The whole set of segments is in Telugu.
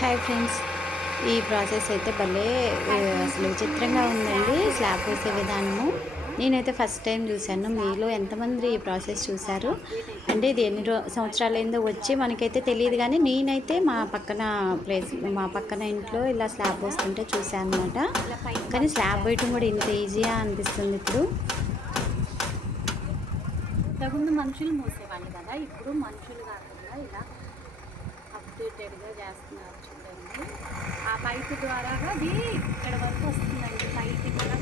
హాయ్ ఫ్రెండ్స్, ఈ ప్రాసెస్ అయితే భలే అసలు విచిత్రంగా ఉందండి. స్లాబ్ వేసే విధానము నేనైతే ఫస్ట్ టైం చూశాను. మీలో ఎంతమంది ఈ ప్రాసెస్ చూశారు? అంటే ఇది ఎన్ని సంవత్సరాలైందో వచ్చి మనకైతే తెలియదు, కానీ నేనైతే మా పక్కన ఇంట్లో ఇలా స్లాబ్ పోస్తుంటే చూశాను అనమాట. కానీ స్లాబ్ వేయటం కూడా ఇంత ఈజీగా అనిపిస్తుంది ఇప్పుడు. ఇంతకుముందు మనుషులు మోసేవాళ్ళు కదా, ఇప్పుడు మనుషులు కాకుండా ఇలా అప్డేటెడ్గా చేస్తున్నారు చూడండి. ఆ పైపు ద్వారా అది ఇక్కడ వరకు వస్తుందండి. పైపు కూడా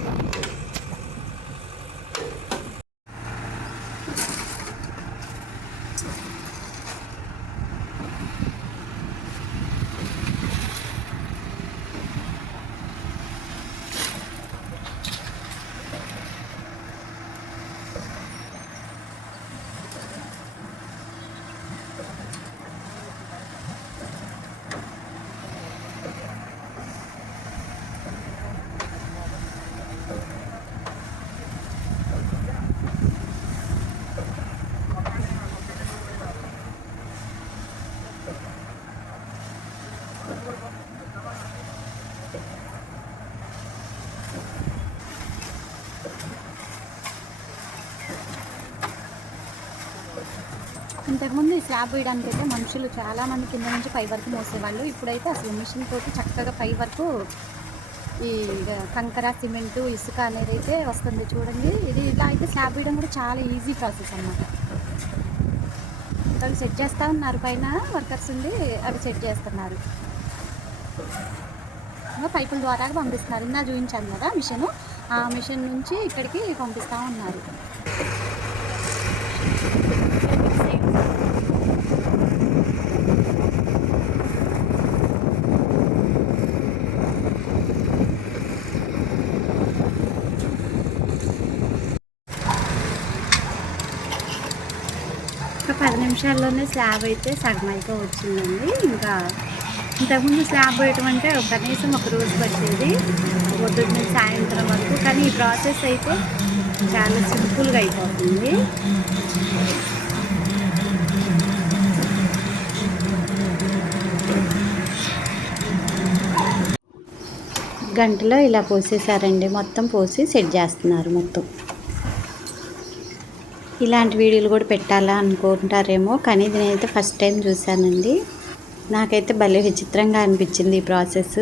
ఇంతకుముందు ఈ స్లాబ్ వేయడానికి అయితే మనుషులు చాలామంది కింద నుంచి పై వరకు మోసేవాళ్ళు. ఇప్పుడైతే అసలు మిషన్ తోటి చక్కగా పై వరకు ఈ కంకర, సిమెంటు, ఇసుక అనేది అయితే వస్తుంది చూడండి. ఇది ఇలా అయితే స్లాబ్ వేయడం కూడా చాలా ఈజీ ప్రాసెస్ అన్నమాట. వాళ్ళు సెట్ చేస్తూ ఉన్నారు, పైన వర్కర్స్ ఉండి అవి సెట్ చేస్తున్నారు. పైపుల ద్వారా పంపిస్తున్నారు. ఇందా చూపించాను కదా మిషన్, ఆ మిషన్ నుంచి ఇక్కడికి పంపిస్తూ ఉన్నారు. ఒక 10 నిమిషాల్లోనే స్లాబ్ అయితే సగం అయితే వచ్చిందండి. ఇంకా ఇంతకుముందు స్లాబ్ వేయటం అంటే కనీసం ఒక రోజు పట్టేది, పొద్దున్న నుంచి సాయంత్రం వరకు. కానీ ఈ ప్రాసెస్ అయితే చాలా సింపుల్గా అయిపోతుంది. గంటలో ఇలా పోసేసారండి, మొత్తం పోసి సెట్ చేస్తున్నారు మొత్తం. ఇలాంటి వీడియోలు కూడా పెట్టాలా అనుకుంటారేమో, కానీ నేనైతే ఫస్ట్ టైం చూశానండి. నాకైతే భలే విచిత్రంగా అనిపించింది ఈ ప్రాసెస్.